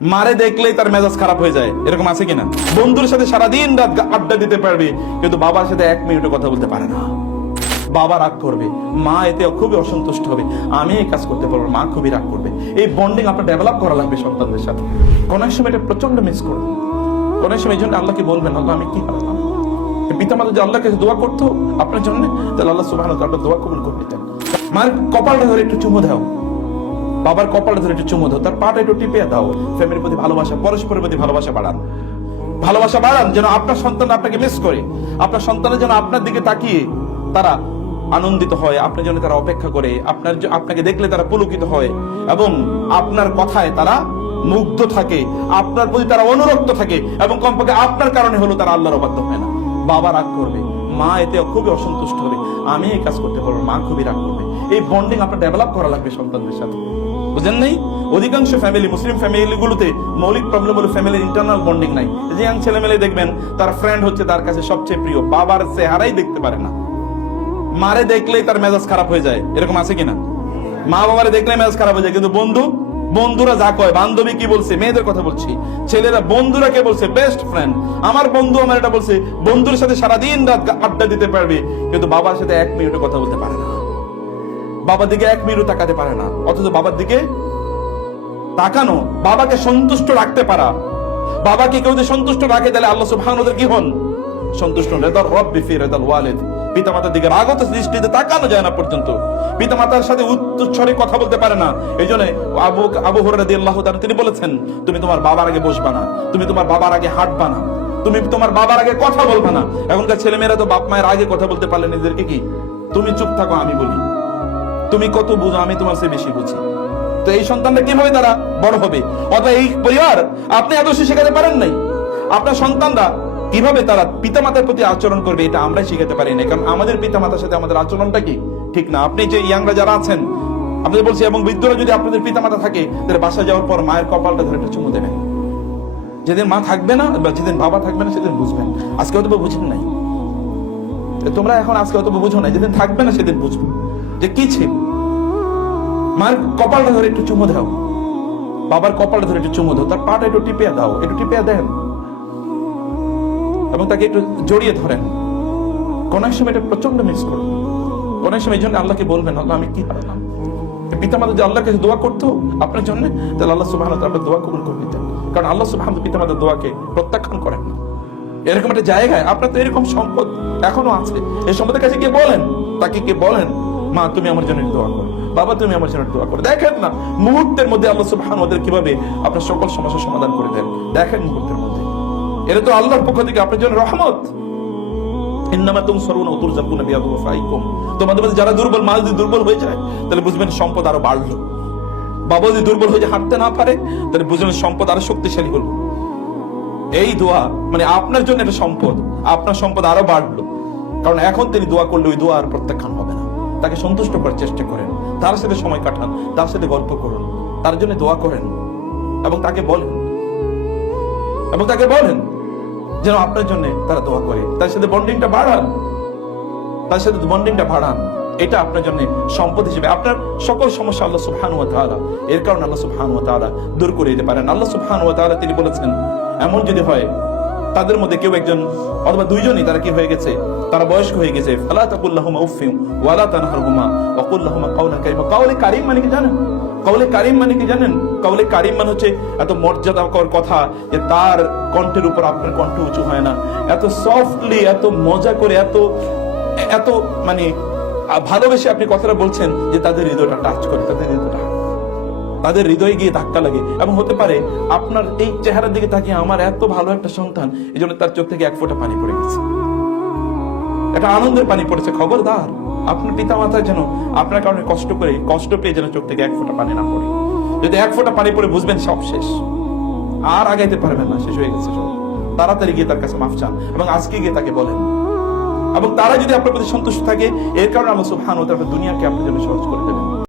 মারে দেখলেই তার মেজাজ খারাপ হয়ে যায়। এরকম আছে কিনা? বন্ধুর সাথে সারাদিন রাত আড্ডা দিতে পারবে, কিন্তু বাবার সাথে এক মিনিটও কথা বলতে পারে না। বাবা রাগ করবে। মা এতে খুবই অসন্তুষ্ট হবে। আমি এই কাজ করতে পারব মা খুবই রাগ করবে। এই বন্ডিং আপনার ডেভেলপ করা লাগবে সন্তানদের সাথে। কোন এক সময় এটা প্রচণ্ড মিস করবে। কোন এক সময় এই জন্য আল্লাহকে বলবেন, আল্লাহ, আমি কি হারালাম পিতা মাতা যদি আল্লাহকে দোয়া করতো আপনার জন্য, তাহলে আল্লাহ সুবাহ আপনার দোয়া কবুল করে নিতেন। মায়ের কপালটা ধরে একটু চুমু দাও। বাবার কপালটা ধরে একটু চুমু দাও, তার পাটা একটু টিপে দাও। ফ্যামিলির প্রতি ভালোবাসা, পরস্পরের প্রতি ভালোবাসা বাড়ান। ভালোবাসা বাড়ান যেন আপনার সন্তান আপনাকে মিস করে। আপনার সন্তানের যেন আপনার দিকে তাকিয়ে তারা আনন্দিত হয় আপনার জন্য তারা অপেক্ষা করে, আপনার আপনাকে দেখলে তারা পুলকিত হয় এবং আপনার কথায় তারা মুগ্ধ থাকে, আপনার প্রতি তারা অনুরক্ত থাকে এবং কমপক্ষে আপনার কারণে হলো তারা আল্লাহর অবাধ্য হয় না। বাবা রাগ করবে, মা এতে খুবই অসন্তুষ্ট হবে। আমি এই কাজ করতে পারব মা খুবই রাগ করবে। এই বন্ডিং আপনার ডেভেলপ করা লাগবে সন্তানদের সাথে। বুঝেন নাই অধিকাংশ ফ্যামিলি মুসলিম ফ্যামিলি গুলোতে মৌলিক প্রবলেম হলো ফ্যামিলির ইন্টারনাল বন্ডিং নাই। যে ইয়াং ছেলে মেলে দেখবেন, তার ফ্রেন্ড হচ্ছে তার কাছে সবচেয়ে প্রিয়। বাবার চেহারাই দেখতে পারে না। মারে দেখলেই তার মেজাজ খারাপ হয়ে যায়। এরকম আছে কিনা? মা বাবারে দেখলে মেজাজ খারাপ হয়ে যায়। কিন্তু বন্ধু, বন্ধুরা যা কয়, বান্ধবী কি বলছে? মেয়েদের কথা বলছি। ছেলেরা, বন্ধুরা কে বলছে? বেস্ট ফ্রেন্ড আমার বন্ধু, আমার এটা বলছে, বন্ধুর সাথে সারাদিন রাত আড্ডা দিতে পারবে, কিন্তু বাবার সাথে এক মিনিটও কথা বলতে পারে না। বাবার দিকে এক মিনিটও তাকাতে পারে না। অথচ বাবার দিকে তাকানো, বাবাকে সন্তুষ্ট রাখতে পারা। বাবাকে কেউ যদি সন্তুষ্ট রাখে, তাহলে আল্লাহ সুবহান ওদের কি হন? সন্তুষ্ট রেদার রব বিফি দিকে রাগত দৃষ্টিতে তাকানো যায় না পর্যন্ত। সাথে উচ্চস্বরে কথা বলতে পারে না। এই জন্য আবু আবু তিনি বলেছেন, তুমি তোমার বাবার আগে বসবা না। তুমি তোমার বাবার আগে হাঁটবা না। তুমি তোমার বাবার আগে কথা বলবা না। এখনকার ছেলেমেয়েরা তো বাপ মায়ের আগে কথা বলতে পারলে নিজেদেরকে কি? তুমি চুপ থাকো, আমি বলি। তুমি কত বুঝো, আমি তোমার চেয়ে বেশি বুঝি। তো এই সন্তানটা কীভাবে তারা বড় হবে? অথবা এই পরিবার, আপনি আদর্শ শেখাতে পারেন নাই? আপনার সন্তানরা কীভাবে তারা পিতামাতার প্রতি আচরণ করবে, এটা আমরাই শিখাতে পারি না কারণ আমাদের পিতামাতার সাথে আমাদের আচরণটা কি? ঠিক না। আপনি যে ইয়াংরা যারা আছেন আপনাদের বলছি, এবং বৃদ্ধরা যদি আপনাদের পিতামাতা থাকে তাহলে বাসা যাওয়ার পর মায়ের কপালটা ধরে একটা চুমু দেবেন। যেদিন মা থাকবে না, বা যেদিন বাবা থাকবে না, সেদিন বুঝবেন। আজকে হয়তো বুঝেন নাই। তোমরা এখন আজকে হয়তো বুঝো না যেদিন থাকবে না, সেদিন বুঝবে। যে কি ছিল? মায়ের কপালটা ধরে একটু চুমু দাও। বাবার কপালটা ধরে একটু চুমু দাও। তার পাটা একটু টিপে দাও, একটু টিপে দেন। এবং তাকে একটু জড়িয়ে ধরেন। কোন এক সময় এটা প্রচণ্ড মিস করো। কোন এক সময় এই জন্য আল্লাহকে বলবেন, আল্লাহ, আমি কি হারালাম পিতা মাতা যদি আল্লাহকে দোয়া করতো আপনার জন্য, তাহলে আল্লাহ সুবাহ আপনার দোয়া কবুল করে নিতেন। কারণ আল্লাহ সুবাহ পিতা মাতার দোয়াকে প্রত্যাখ্যান করেন। এরকম একটা জায়গায় আপনার তো এরকম সম্পদ এখনও আছে। এই সম্পদের কাছে গিয়ে বলেন, তাকে গিয়ে বলেন মা, তুমি আমার জন্য দোয়া করো। বাবা, তুমি আমার জন্য দোয়া করো। দেখেন না, মুহূর্তের মধ্যে আল্লাহ সুবহান ওদের কীভাবে আপনার সকল সমস্যার সমাধান করে দেন। দেখেন মুহূর্তের মধ্যে। এটা তো আল্লাহর পক্ষ থেকে আপনার জন্য রহমত। তোমাদের মধ্যে যারা দুর্বল যদি দুর্বল হয়ে যায়, তাহলে বুঝবেন সম্পদ আরও বাড়লো। বাবা যদি দুর্বল হয়ে হাঁটতে না পারে, তাহলে বুঝবেন সম্পদ আরও শক্তিশালী হলো। এই দোয়া মানে আপনার জন্য একটা সম্পদ, আপনার সম্পদ আরও বাড়লো। কারণ এখন তিনি দোয়া করলে ওই দোয়া আর প্রত্যাখ্যান হবে না। তাকে সন্তুষ্ট করার চেষ্টা করেন। তার সাথে সময় কাটান, তার সাথে গল্প করুন, তার জন্য দোয়া করেন এবং তাকে বলেন এবং তাকে বলেন যেন আপনার জন্য তারা দোয়া করে। তার সাথে বন্ডিংটা বাড়ান, তার সাথে বন্ডিংটা বাড়ান। এটা আপনার জন্য সম্পদ হিসেবে। আপনার সকল সমস্যা আল্লাহ সুবহানাহু ওয়া তাআলা, এর কারণে আল্লাহ সুবহানাহু ওয়া তাআলা দূর করে দিতে পারেন। আল্লাহ সুবহানাহু ওয়া তাআলা তিনি বলেছেন, এমন যদি হয় তাদের মধ্যে কেউ একজন অথবা দুইজনই তারা কি হয়ে গেছে? তারা বয়স্ক হয়ে গেছে। তাকুল্লাহুমা উফিম ওয়ালা তানহারহুমা ওয়া কুল্লাহুমা কাওলান কারিমা কাওলে কারিম মানে কি জানেন? কাউলে কারিম মানে কি জানেন? কাউলে কারিম মানে হচ্ছে এত মর্যাদাকর কথা যে তার কণ্ঠের উপর আপনার কণ্ঠ উঁচু হয় না। এত সফটলি এত মজা করে, এত এত মানে ভালোবেসে আপনি কথাটা বলছেন যে তাদের হৃদয়টা টাচ করে, তাদের হৃদয়টা তাদের হৃদয়ে গিয়ে ধাক্কা লাগে। এবং হতে পারে আপনার এই চেহারার দিকে তাকিয়ে আমার এত ভালো একটা সন্তান, এই জন্য তার চোখ থেকে এক ফোঁটা পানি পড়ে গেছে। একটা আনন্দের পানি পড়েছে। খবরদার, আপনার পিতা মাতা যেন আপনার কারণে কষ্ট করে, কষ্ট পেয়ে যেন চোখ থেকে এক ফোঁটা পানি না পড়ে। যদি এক ফোঁটা পানি পড়ে বুঝবেন সব শেষ। আর আগাইতে পারবেন না, শেষ হয়ে গেছে সব। তাড়াতাড়ি গিয়ে তার কাছে মাফ চান এবং আজকে গিয়ে তাকে বলেন। এবং তারা যদি আপনার প্রতি সন্তুষ্ট থাকে, এর কারণে আল্লাহ সুবহানাহু ওয়া তাআলা দুনিয়াকে আপনার জন্য সহজ করে দেবেন।